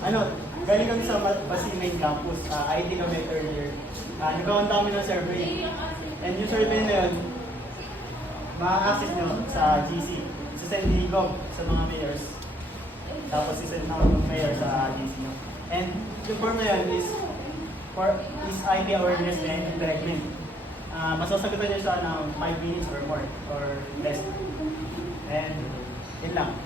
Ano, galing kami sa Basi Main Campus, IT kami earlier. Nagkaroon kami ng survey. And yung survey na yun, ma-access nyo sa GC. Sisend ni Gob sa mga mayors. Tapos sisend ng mayor sa GC nyo. And yung form na yun is IT awareness and encouragement. Masasagutan nyo siya ng 5 minutes or more or less. And yun lang.